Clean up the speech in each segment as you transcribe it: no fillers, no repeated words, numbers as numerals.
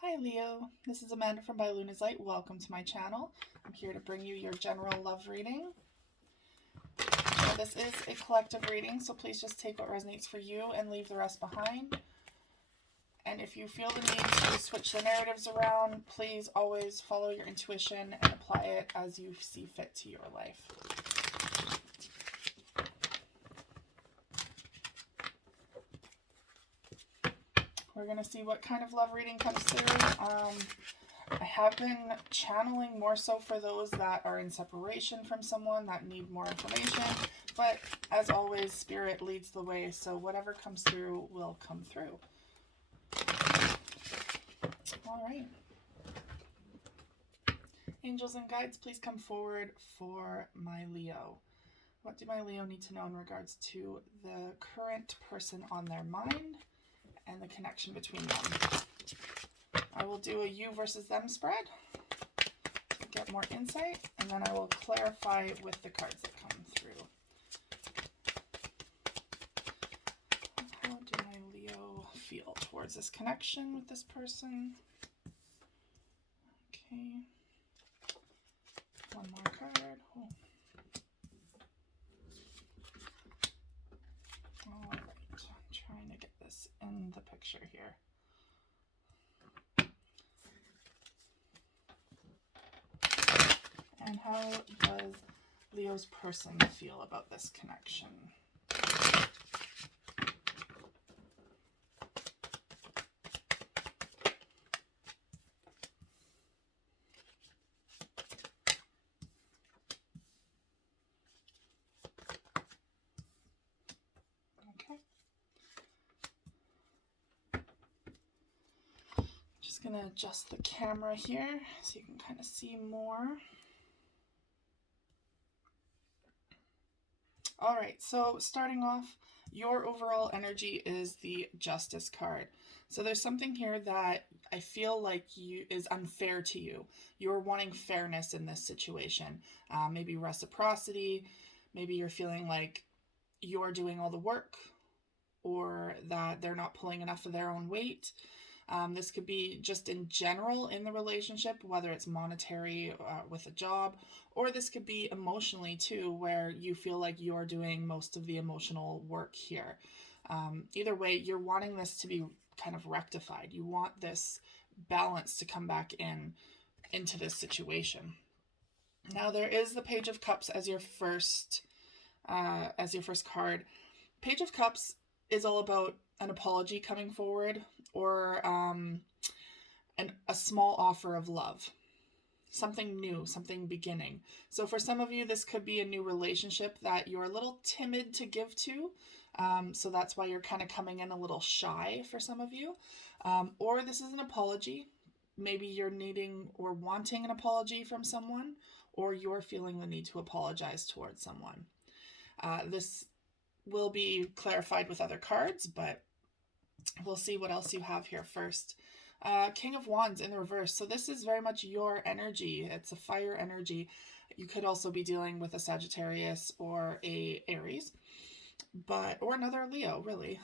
Hi Leo, this is Amanda from By Luna's Light. Welcome to my channel. I'm here to bring you your general love reading. This is a collective reading, so please just take what resonates for you and leave the rest behind. And if you feel the need to switch the narratives around, please always follow your intuition and apply it as you see fit to your life. We're going to see what kind of love reading comes through. I have been channeling more so for those that are in separation from someone that need more information, but as always, Spirit leads the way, so whatever comes through will come through. All right. Angels and guides, please come forward for my Leo. What do my Leo need to know in regards to the current person on their mind and the connection between them? I will do a you versus them spread to get more insight, and then I will clarify with the cards that come through. How do my Leo feel towards this connection with this person? Okay. One more card. Oh. All right. I'm trying to get this in the picture here. And how does Leo's person feel about this connection? Okay. Just going to adjust the camera here so you can kind of see more. All right, so starting off, your overall energy is the Justice card. So there's something here that I feel like is unfair to you. You're wanting fairness in this situation. Maybe reciprocity. Maybe you're feeling like you're doing all the work, or that they're not pulling enough of their own weight. This could be just in general in the relationship, whether it's monetary with a job, or this could be emotionally too, where you feel like you're doing most of the emotional work here. Either way, you're wanting this to be kind of rectified. You want this balance to come back into this situation. Now there is the Page of Cups as your first card. Page of Cups is all about an apology coming forward, or a small offer of love. Something new, something beginning. So for some of you, this could be a new relationship that you're a little timid to give to. So that's why you're kind of coming in a little shy for some of you. Or this is an apology. Maybe you're needing or wanting an apology from someone, or you're feeling the need to apologize towards someone. This will be clarified with other cards, but we'll see what else you have here first. King of Wands in the reverse. So this is very much your energy. It's a fire energy. You could also be dealing with a Sagittarius or a Aries, or another Leo, really.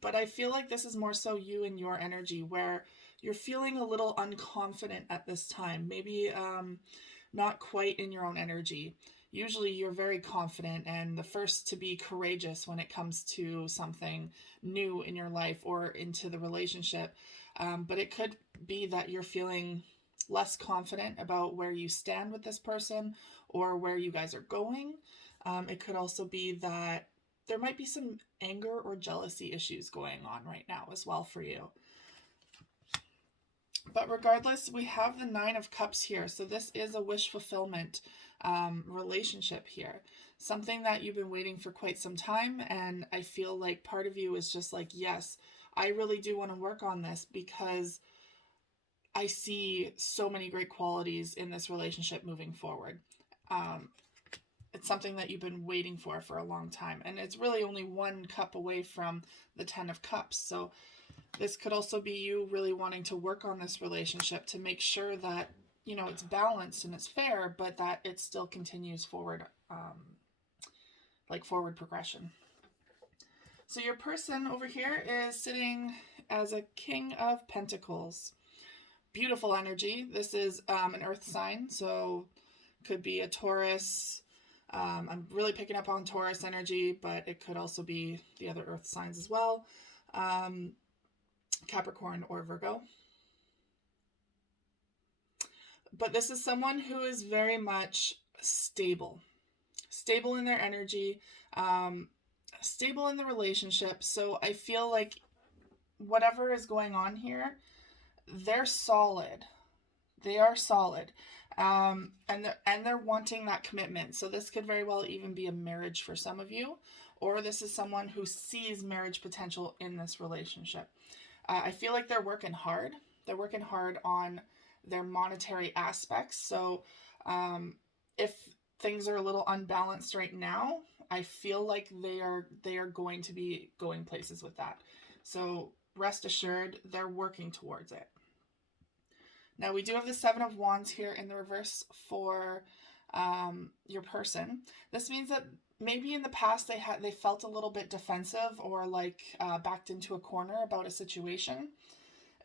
But I feel like this is more so you and your energy, where you're feeling a little unconfident at this time. Maybe not quite in your own energy. Usually you're very confident and the first to be courageous when it comes to something new in your life or into the relationship. But it could be that you're feeling less confident about where you stand with this person or where you guys are going. It could also be that there might be some anger or jealousy issues going on right now as well for you. But regardless, we have the Nine of Cups here. So this is a wish fulfillment relationship here. Something that you've been waiting for quite some time. And I feel like part of you is just like, yes, I really do want to work on this because I see so many great qualities in this relationship moving forward. It's something that you've been waiting for a long time. And it's really only one cup away from the Ten of Cups. So this could also be you really wanting to work on this relationship to make sure that, it's balanced and it's fair, but that it still continues forward, like forward progression. So your person over here is sitting as a King of Pentacles. beautiful energy. This is an earth sign, so could be a Taurus. I'm really picking up on Taurus energy, but it could also be the other earth signs as well. Capricorn or Virgo. But this is someone who is very much stable in their energy, stable in the relationship. So I feel like whatever is going on here, they're solid. They are solid. And they're wanting that commitment. So this could very well even be a marriage for some of you, or this is someone who sees marriage potential in this relationship. I feel like they're working hard. They're working hard on their monetary aspects. So if things are a little unbalanced right now, I feel like they are going to be going places with that. So rest assured, they're working towards it. Now we do have the Seven of Wands here in the reverse for your person. This means that maybe in the past they felt a little bit defensive or like backed into a corner about a situation.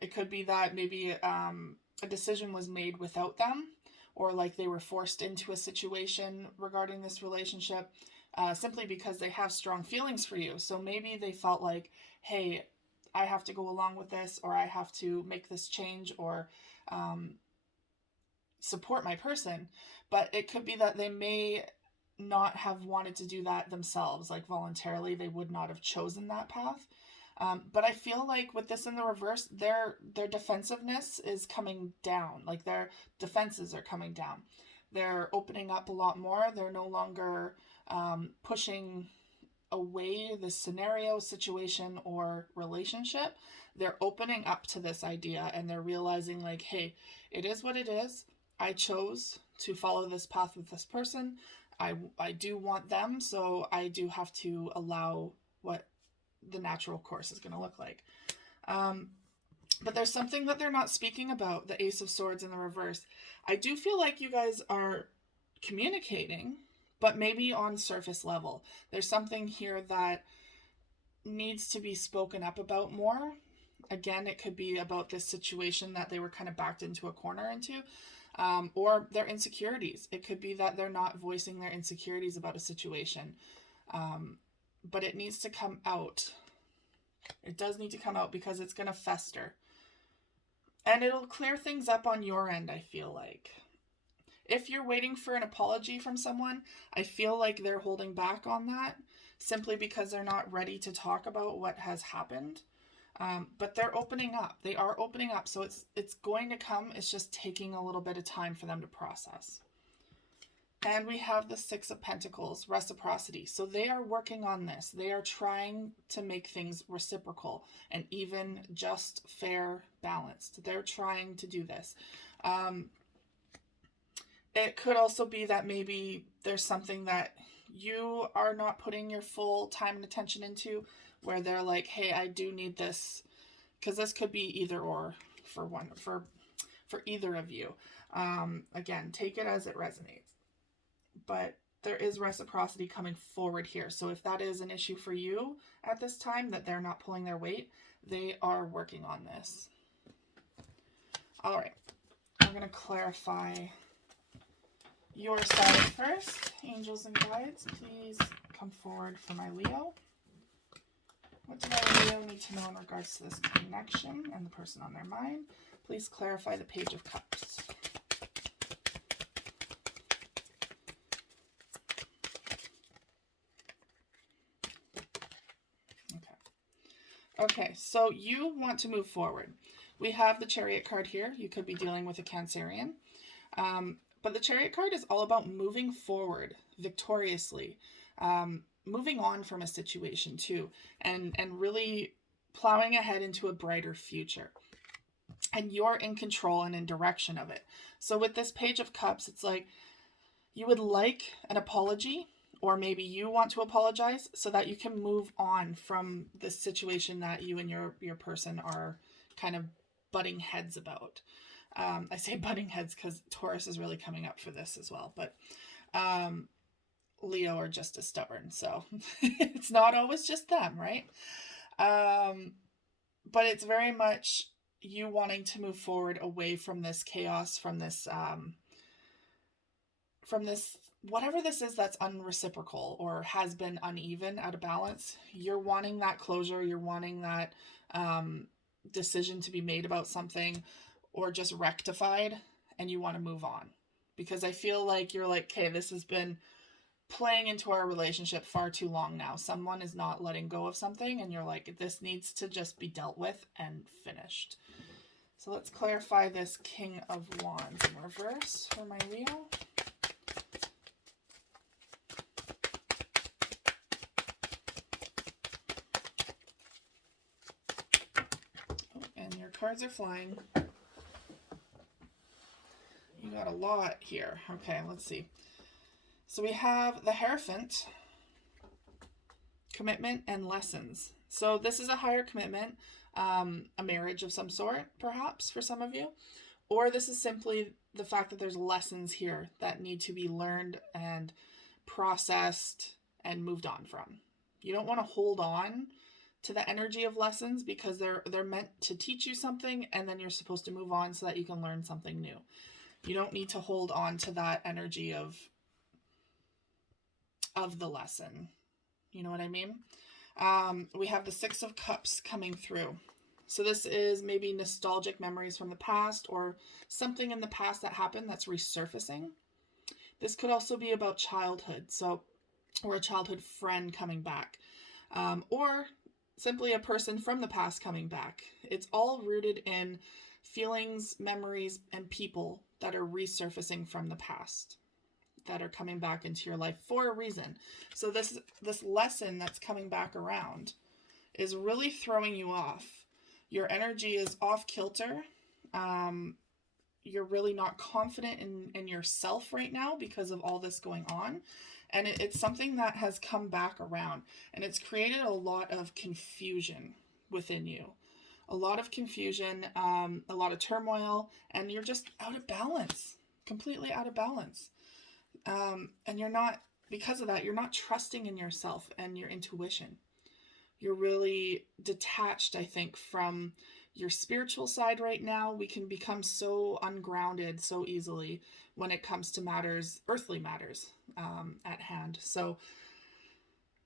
It could be that maybe a decision was made without them, or like they were forced into a situation regarding this relationship simply because they have strong feelings for you. So maybe they felt like, hey, I have to go along with this, or I have to make this change, or support my person. But it could be that they may not have wanted to do that themselves, like voluntarily. They would not have chosen that path. But I feel like with this in the reverse, their defensiveness is coming down. Like their defenses are coming down. They're opening up a lot more. They're no longer pushing away the scenario, situation, or relationship. They're opening up to this idea, and they're realizing like, hey, it is what it is. I chose to follow this path with this person. I do want them, so I do have to allow what the natural course is going to look like. But there's something that they're not speaking about, the Ace of Swords in the reverse. I do feel like you guys are communicating, but maybe on surface level. There's something here that needs to be spoken up about more. Again, it could be about this situation that they were kind of backed into a corner into, or their insecurities. It could be that they're not voicing their insecurities about a situation, but it needs to come out. It does need to come out because it's going to fester. And it'll clear things up on your end, I feel like. If you're waiting for an apology from someone, I feel like they're holding back on that simply because they're not ready to talk about what has happened. But they're opening up. They are opening up. So it's going to come. It's just taking a little bit of time for them to process. And we have the Six of Pentacles, reciprocity. So they are working on this. They are trying to make things reciprocal and even, just, fair, balanced. They're trying to do this. It could also be that maybe there's something that you are not putting your full time and attention into, where they're like, hey, I do need this, because this could be either or for either of you. Again, take it as it resonates. But there is reciprocity coming forward here. So if that is an issue for you at this time, that they're not pulling their weight, they are working on this. All right. I'm going to clarify your side first. Angels and guides, please come forward for my Leo. What do my Leo need to know in regards to this connection and the person on their mind? Please clarify the Page of Cups. Okay, so you want to move forward. We have the Chariot card here. You could be dealing with a Cancerian. But the Chariot card is all about moving forward victoriously, moving on from a situation too, and really plowing ahead into a brighter future. And you're in control and in direction of it. So with this Page of Cups, it's like you would like an apology, or maybe you want to apologize so that you can move on from this situation that you and your person are kind of butting heads about. I say butting heads because Taurus is really coming up for this as well. But Leo are just as stubborn. So it's not always just them, right? But it's very much, you wanting to move forward away from this chaos, from this whatever this is that's unreciprocal or has been uneven, out of balance. You're wanting that closure, you're wanting that decision to be made about something, or just rectified, and you want to move on. Because I feel like you're like, okay, this has been playing into our relationship far too long now. Someone is not letting go of something, and you're like, this needs to just be dealt with and finished. So let's clarify this King of Wands in reverse for my Leo. Oh, and your cards are flying. You got a lot here. Okay, let's see. So we have the Hierophant, commitment and lessons. So this is a higher commitment, a marriage of some sort, perhaps, for some of you. Or this is simply the fact that there's lessons here that need to be learned and processed and moved on from. You don't want to hold on to the energy of lessons, because they're meant to teach you something, and then you're supposed to move on so that you can learn something new. You don't need to hold on to that energy of the lesson. You know what I mean? We have the Six of Cups coming through. So this is maybe nostalgic memories from the past, or something in the past that happened that's resurfacing. This could also be about childhood, or a childhood friend coming back, or simply a person from the past coming back. It's all rooted in feelings, memories, and people that are resurfacing from the past, that are coming back into your life for a reason. So this lesson that's coming back around is really throwing you off. Your energy is off kilter. You're really not confident in yourself right now because of all this going on. And it's something that has come back around, and it's created a lot of confusion within you. A lot of confusion, a lot of turmoil, and you're just out of balance, completely out of balance. And you're not, because of that, you're not trusting in yourself and your intuition. You're really detached, I think, from your spiritual side right now. We can become so ungrounded so easily when it comes to matters, earthly matters, at hand. So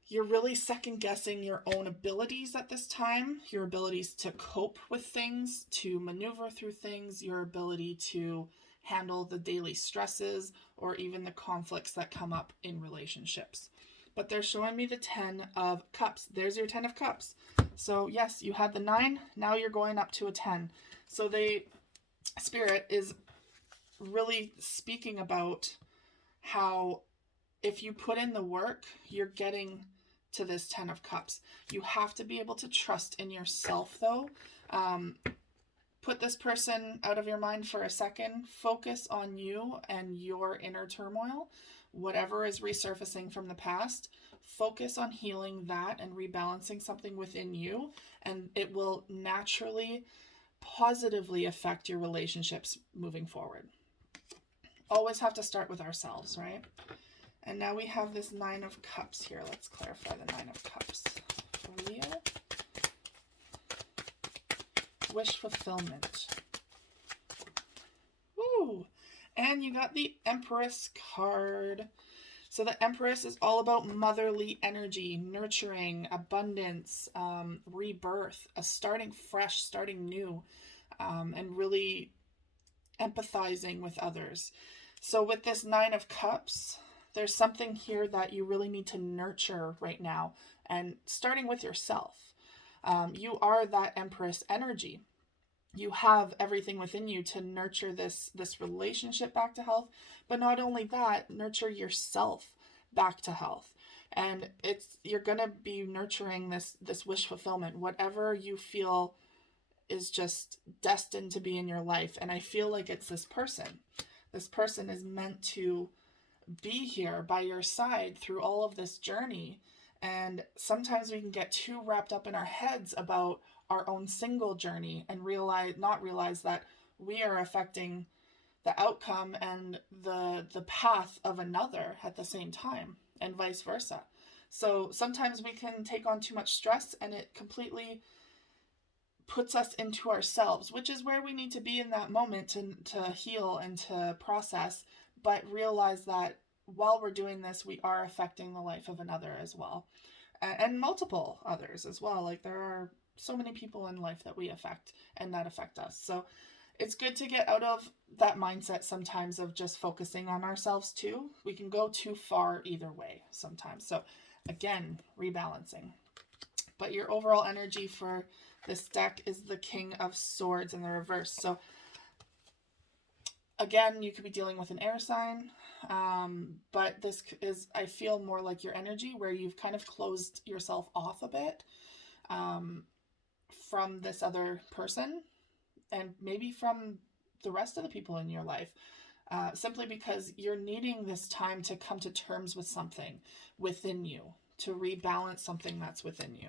you're really second guessing your own abilities at this time, your abilities to cope with things, to maneuver through things, your ability to handle the daily stresses, or even the conflicts that come up in relationships. But they're showing me the 10 of Cups. There's your 10 of Cups. So yes, you had the 9, now you're going up to a 10. So Spirit is really speaking about how if you put in the work, you're getting to this 10 of Cups. You have to be able to trust in yourself, though. Put this person out of your mind for a second. Focus on you and your inner turmoil. Whatever is resurfacing from the past, focus on healing that and rebalancing something within you, and it will naturally, positively affect your relationships moving forward. Always have to start with ourselves, right? And now we have this 9 of Cups here. Let's clarify the 9 of Cups for Leo. Wish fulfillment. Woo! And you got the Empress card. So the Empress is all about motherly energy, nurturing, abundance, rebirth, a starting fresh, starting new, and really empathizing with others. So with this 9 of Cups, there's something here that you really need to nurture right now, and starting with yourself. You are that Empress energy. You have everything within you to nurture this relationship back to health, but not only that, nurture yourself back to health. And you're going to be nurturing this wish fulfillment, whatever you feel is just destined to be in your life. And I feel like it's this person. This person is meant to be here by your side through all of this journey. And sometimes we can get too wrapped up in our heads about our own single journey and not realize that we are affecting the outcome and the path of another at the same time, and vice versa. So sometimes we can take on too much stress, and it completely puts us into ourselves, which is where we need to be in that moment to heal and to process, but realize that while we're doing this, we are affecting the life of another as well, and multiple others as well. Like, there are so many people in life that we affect and that affect us. So it's good to get out of that mindset sometimes of just focusing on ourselves too. We can go too far either way sometimes. So again, rebalancing. But your overall energy for this deck is the King of Swords in the reverse. So again, you could be dealing with an air sign, but this is, I feel, more like your energy where you've kind of closed yourself off a bit from this other person, and maybe from the rest of the people in your life, simply because you're needing this time to come to terms with something within you, to rebalance something that's within you.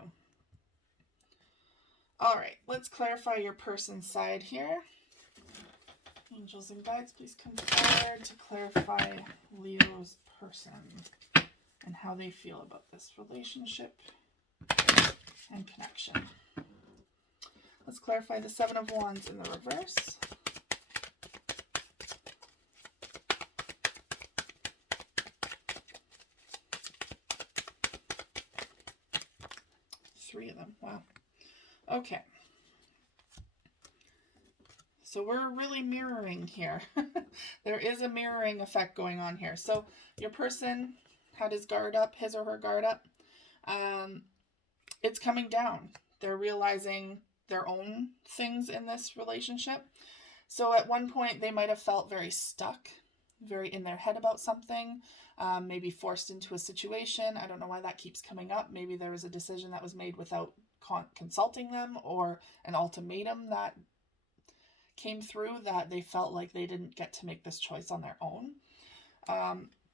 All right, let's clarify your person's side here. Angels and guides, please come forward to clarify Leo's person and how they feel about this relationship and connection. Let's clarify the Seven of Wands in the reverse. Three of them. Wow. Okay. So we're really mirroring here. There is a mirroring effect going on here. So your person had his guard up, his or her guard up. It's coming down. They're realizing their own things in this relationship. So at one point they might have felt very stuck, very in their head about something, maybe forced into a situation. I don't know why that keeps coming up. Maybe there was a decision that was made without consulting them, or an ultimatum that came through that they felt like they didn't get to make this choice on their own.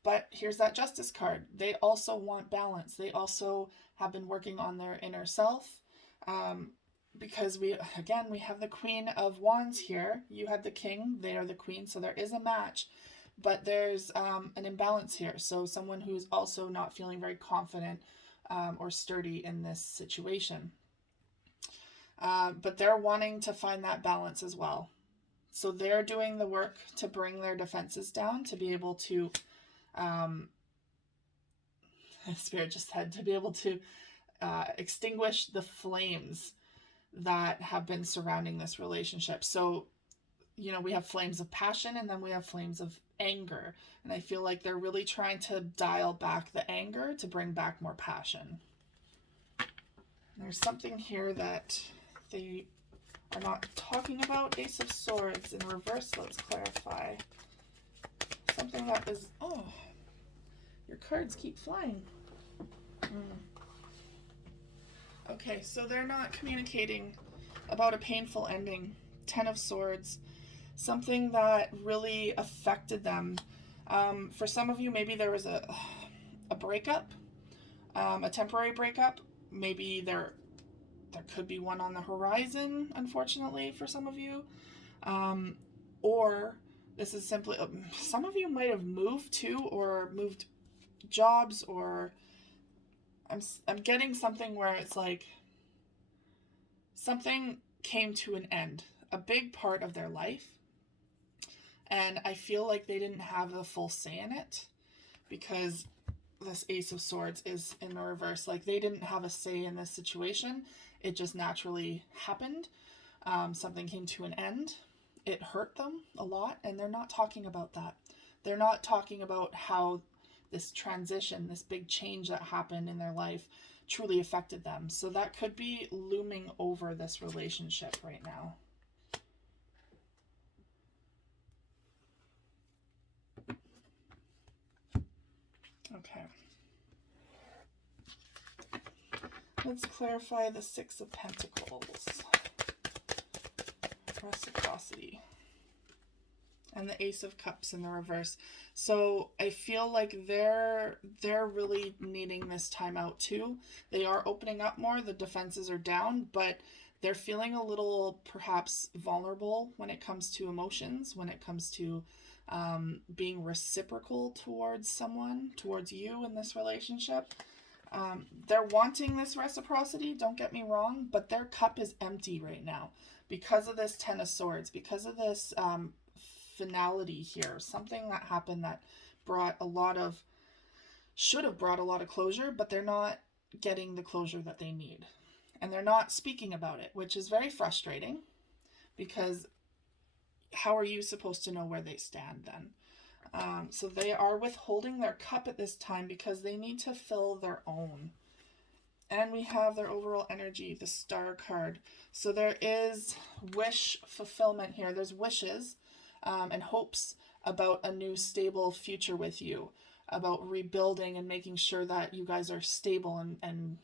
But here's that Justice card. They also want balance. They also have been working on their inner self. Because we have the Queen of Wands here. You had the King, they are the Queen, so there is a match. But there's an imbalance here. So someone who's also not feeling very confident or sturdy in this situation. But they're wanting to find that balance as well. So they're doing the work to bring their defenses down, to be able to, Spirit just said, to be able to extinguish the flames that have been surrounding this relationship. So, we have flames of passion, and then we have flames of anger. And I feel like they're really trying to dial back the anger to bring back more passion. There's something here that they are not talking about. Ace of Swords in reverse. Let's clarify. Something that is... Oh, your cards keep flying. Okay, so they're not communicating about a painful ending. Ten of Swords. Something that really affected them. For some of you, maybe there was a breakup, a temporary breakup. Maybe there could be one on the horizon, unfortunately, for some of you. Or this is simply, some of you might have moved to, or moved jobs, or I'm getting something where it's like something came to an end, a big part of their life, and I feel like they didn't have the full say in it, because this Ace of Swords is in the reverse. Like, they didn't have a say in this situation. It just naturally happened. Something came to an end. It hurt them a lot, and they're not talking about that. They're not talking about how this transition, this big change that happened in their life, truly affected them. So that could be looming over this relationship right now. Okay. Let's clarify the Six of Pentacles. Reciprocity. And the Ace of Cups in the reverse. So I feel like they're really needing this time out too. They are opening up more. The defenses are down, but they're feeling a little perhaps vulnerable when it comes to emotions, when it comes to being reciprocal towards someone, towards you in this relationship. They're wanting this reciprocity, don't get me wrong, but their cup is empty right now because of this Ten of Swords, because of this finality here, something that happened that brought a lot of, should have brought a lot of closure, but they're not getting the closure that they need. And they're not speaking about it, which is very frustrating, because how are you supposed to know where they stand then? So they are withholding their cup at this time because they need to fill their own. And we have their overall energy, the Star card. So there is wish fulfillment here. There's wishes and hopes about a new stable future with you, about rebuilding and making sure that you guys are stable and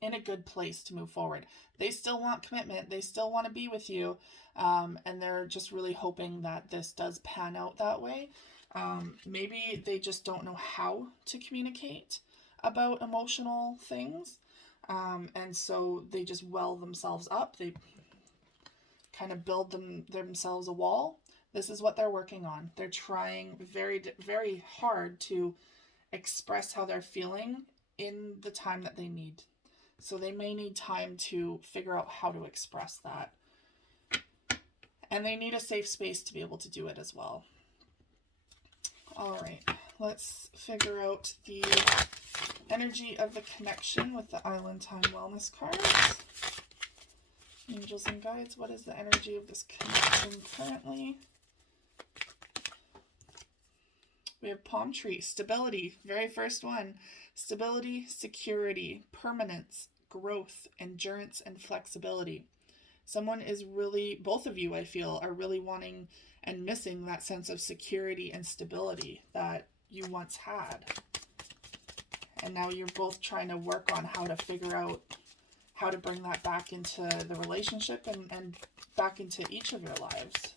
in a good place to move forward. They still want commitment. They still want to be with you. And they're just really hoping that this does pan out that way. Maybe they just don't know how to communicate about emotional things. And so they just well themselves up. They kind of build themselves a wall. This is what they're working on. They're trying very, very hard to express how they're feeling in the time that they need. So they may need time to figure out how to express that. And they need a safe space to be able to do it as well. All right, let's figure out the energy of the connection with the Island Time Wellness cards. Angels and guides, what is the energy of this connection currently? We have palm tree, stability, very first one. Stability, security, permanence, growth, endurance, and flexibility. Someone is really, both of you, I feel, are really wanting and missing that sense of security and stability that you once had. And now you're both trying to work on how to figure out how to bring that back into the relationship and back into each of your lives.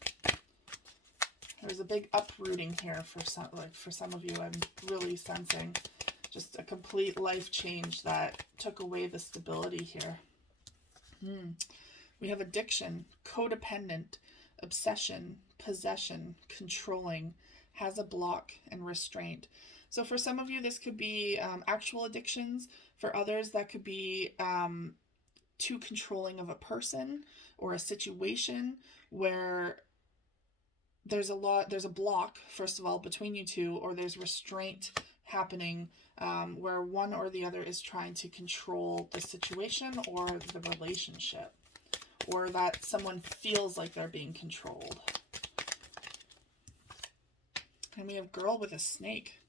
There's a big uprooting here for some of you. I'm really sensing just a complete life change that took away the stability here. We have addiction, codependent, obsession, possession, controlling, has a block, and restraint. So for some of you, this could be actual addictions. For others, that could be too controlling of a person or a situation where there's a block, first of all, between you two, or there's restraint happening where one or the other is trying to control the situation or the relationship, or that someone feels like they're being controlled. And we have girl with a snake.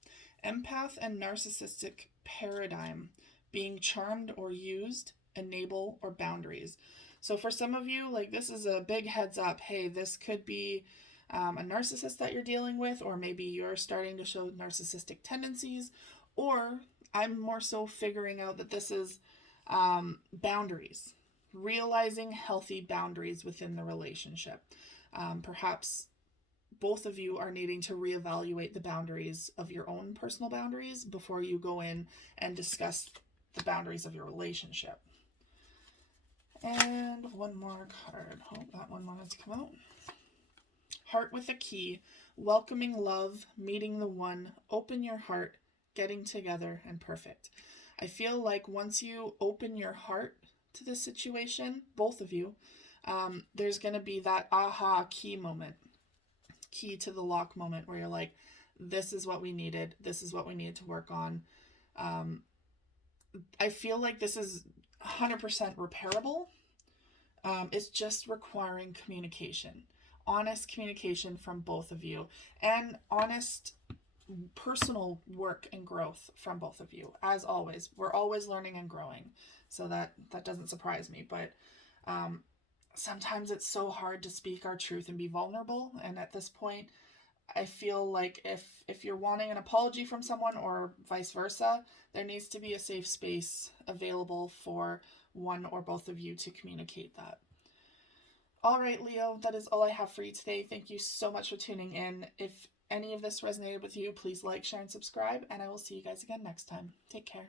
Empath and narcissistic paradigm, being charmed or used, enable, or boundaries. So for some of you, like, this is a big heads up. Hey, this could be a narcissist that you're dealing with, or maybe you're starting to show narcissistic tendencies, or I'm more so figuring out that this is boundaries, realizing healthy boundaries within the relationship. Perhaps both of you are needing to reevaluate the boundaries of your own personal boundaries before you go in and discuss the boundaries of your relationship. And one more card. Oh, that one wanted to come out. Heart with a key, welcoming love, meeting the one, open your heart, getting together, and perfect. I feel like once you open your heart to this situation, both of you, there's going to be that aha key moment, key to the lock moment, where you're like, this is what we needed. This is what we needed to work on. I feel like this is 100% repairable. It's just requiring communication. Honest communication from both of you, and honest personal work and growth from both of you. As always, we're always learning and growing, so that doesn't surprise me. But sometimes it's so hard to speak our truth and be vulnerable. And at this point, I feel like if you're wanting an apology from someone or vice versa, there needs to be a safe space available for one or both of you to communicate that. All right, Leo, that is all I have for you today. Thank you so much for tuning in. If any of this resonated with you, please like, share, and subscribe, and I will see you guys again next time. Take care.